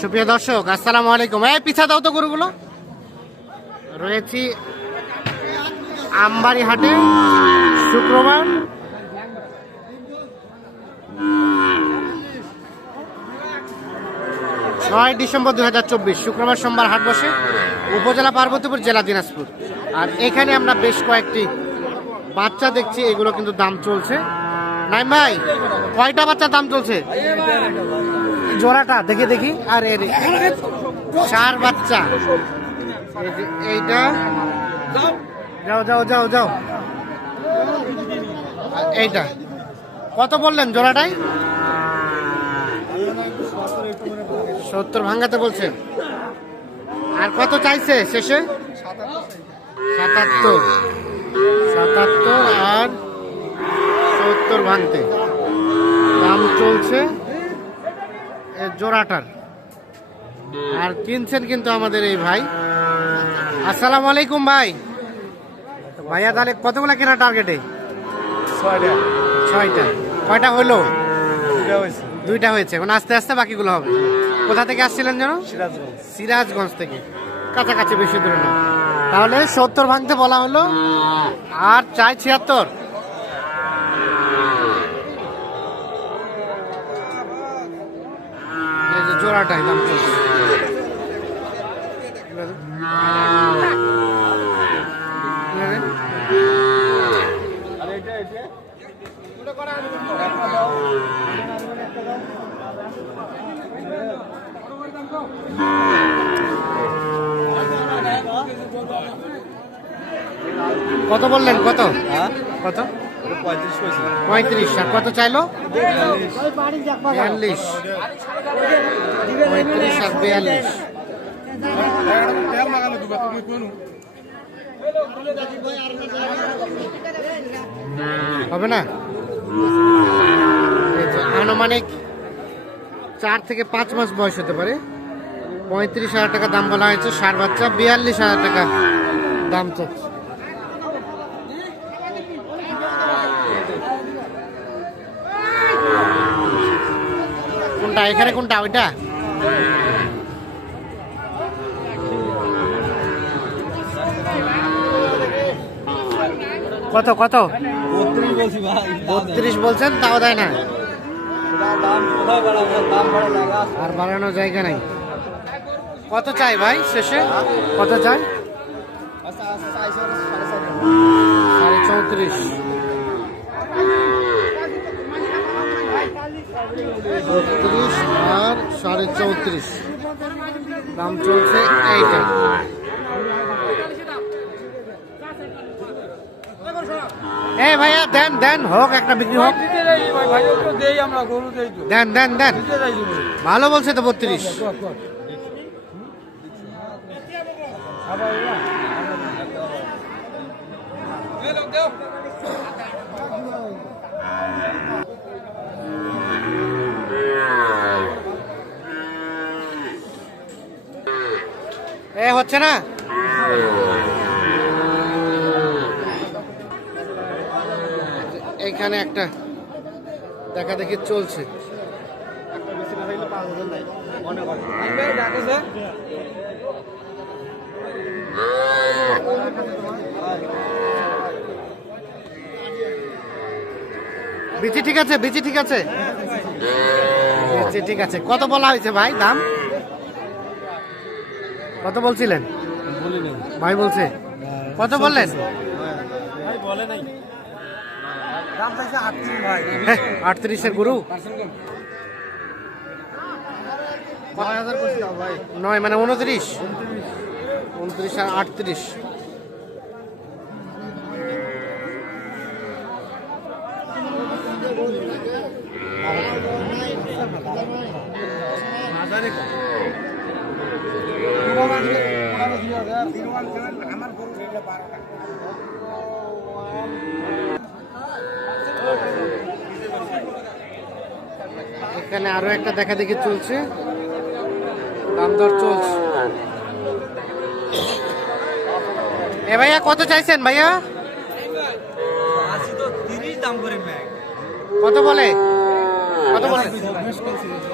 সুপ্রিয় দর্শক আসসালামু আলাইকুম। এই পিছা দাও তো গরুগুলো। রয়েছি আমবাড়ি হাটে, শুক্রবার 6 ডিসেম্বর 2024, শুক্রবার সোমবার হাট বসে উপজেলা পার্বতীপুর, জেলা দিনাজপুর। আর এখানে আমরা বেশ কয়েকটি বাচ্চা দেখছি, এগুলো কিন্তু দাম চলছে। নাইম ভাই, কয়টা বাচ্চা দাম চলছে? জোড়াটা দেখি দেখি। আর এর 4 বাচ্চা। এইটা যাও যাও যাও যাও। এইটা কত বললেন জোড়াটাই? 70 ভাঙাতে বলছেন। আর কত চাইছে শেষে? 77 আর 70 ভাঙতে দাম চলছে জোড়াটার। আর কিনছেন কিন্তু আমাদের এই ভাই। আসসালামু আলাইকুম ভাই। ভাইয়া তাহলে কতগুলো কেনা টার্গেটে? 6টা। কয়টা হলো? 2টা হয়েছে। এখন আস্তে আস্তে বাকিগুলো হবে। কোথা থেকে আসছিলেন যেন? সিরাজগঞ্জ থেকে, কাছাকাছি, বেশি দূরে না। তাহলে 70 ভাঙতে বলা হলো, আর চাই 76। জোড়াটাই দাম চলছে। কত বললেন? কত কত? 35। আর কত চাইলো? 42। 35 আর 42 হবে না? আনুমানিক 4 থেকে 5 মাস বয়স হতে পারে। 35,000 টাকা দাম বলা হয়েছে। 6 বাচ্চা, 42,000 টাকা দাম চলছে। কোনটা এখানে? কোনটা? ওইটা কত কত? 32 বলছেন, তাও দেয় না। আর বাড়ানোর জায়গা নাই। কত চাই ভাই শেষে? কত চাই? 34.5। 32 আর 34.5 দাম চলছে এইটা। এই ভাইয়া দেন দেন, হোক একটা বিক্রি হোক। দেন দেন দেন, ভালো বলছে তো 32। এ হচ্ছে না। এখানে একটা দেখা দেখি চলছে। বিচি ঠিক আছে, বিচি ঠিক আছে, বিচি ঠিক আছে। কত বলা হয়েছে ভাই দাম? কত বলছিলেন? ভাই বলছে কত বললেন? 38 গরু 9 মানে 29 আর 38। এখানে আরো একটা দেখা দেখি চলছে, দাম দর চলছে। এ ভাইয়া কত চাইছেন ভাইয়া? কত বলে? কত বলে?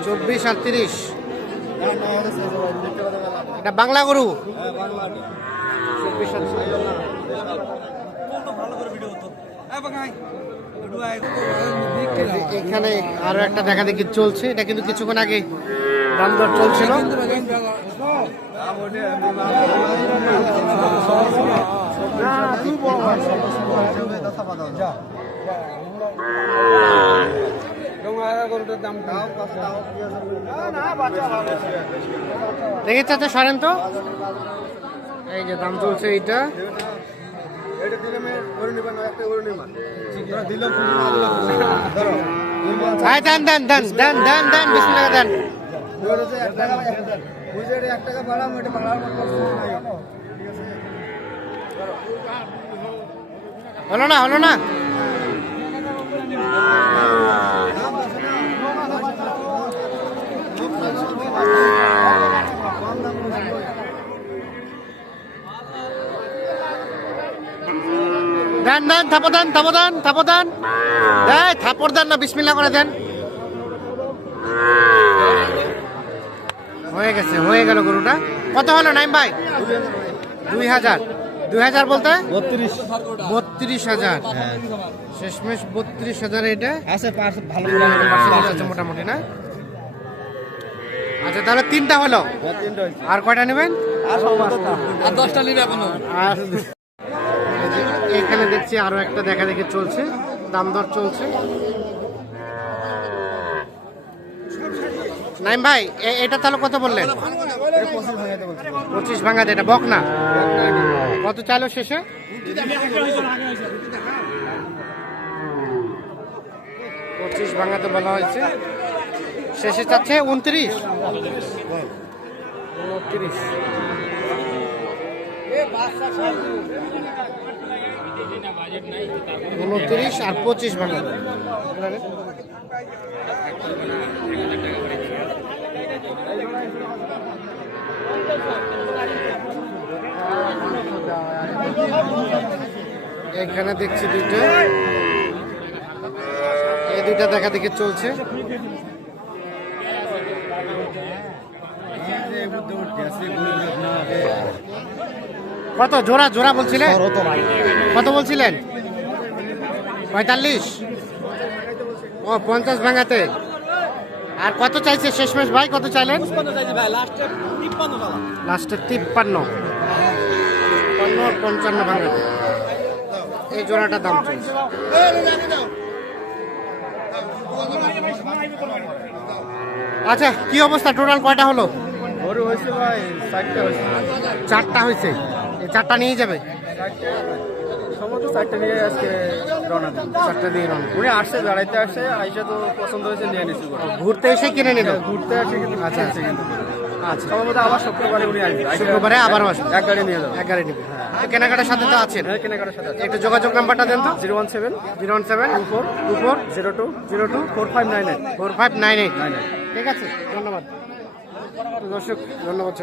24 আর 30। এটা বাংলা গরু। এখানে আরো একটা দেখা দেখি চলছে, এটা কিন্তু কিছুক্ষণ আগে দাম দর চলছিল। দেখে চাচা সরেন তো, এই যে দাম চলছে এইটা। দেন দেন দেন দেন দেন দেন বিসমিল্লাহ দেন। হলো না, হলো না। দেন দেন, থাপড় দেন, থাপড় দেন, থাপড় দেন, থাপড় দেন না, বিসমিল্লাহ করে দেন। হয়ে গেছে, হয়ে গেল গরুটা। কত হলো নাইম ভাই? 2000। 2000 বলতে 32,000। শেষমেশ 32,000 এটা আছে। ভালো আছে মোটামুটি না? আচ্ছা, তাহলে 3টা হলো। আর কয়টা নেবেন? আর 10টা নিবে এখনো। আর এখানে দেখছি আরো একটা দেখা দেখি চলছে, দাম দর চলছে। নাইম ভাই, এটা তাহলে কত বললেন? 25 ভাঙাতে। এটা বক না? কত চাইলো শেষে? 25 ভাঙাতে বলা হয়েছে, শেষে চাচ্ছে 29। 29 আর 25 ভাঙা। এখানে দেখছি দুইটা, এই দুইটা দেখা দেখি চলছে। কত জোড়া? জোড়া বলছিলেন কত বলছিলেন? 45। ও 50 ভাঙাতে। আর কত চাইছে শেষমেশ ভাই? কত চাইলেন? লাস্টে 53। 55 ভাঙাতে এই জোড়াটা দাম চলছে। আচ্ছা, কি অবস্থা? টোটাল কয়টা হলো? গরু হয়েছে ভাই 4টা হয়েছে। 4টা হয়েছে। এই 4টা নিয়ে যাবে? সম্ভবত 4টা নিয়ে আজকে রওনা দিই। 4টা দিয়ে রওনা। উনি আসছে, বেড়াইতে আসছে, আইসা তো পছন্দ হয়েছে, নিয়ে নিছি। ঘুরতে এসে কিনে নিল? ঘুরতে আসে কিন্তু। আচ্ছা কিনছে কিন্তু। আচ্ছা, সম্ভবত আবার শুক্রবারে উনি আসবে। শুক্রবারে আবারও আসবে। এক গাড়ি নিয়ে যাবে। এক গাড়ি নিবে। কেনাকাটার সাথে তো আছেন? হ্যাঁ, কেনাকাটার সাথে আছে। একটু যোগাযোগ নাম্বারটা দেন তো। 017 017 24 02 02 4598 4598। ঠিক আছে, ধন্যবাদ দর্শক, ধন্যবাদ।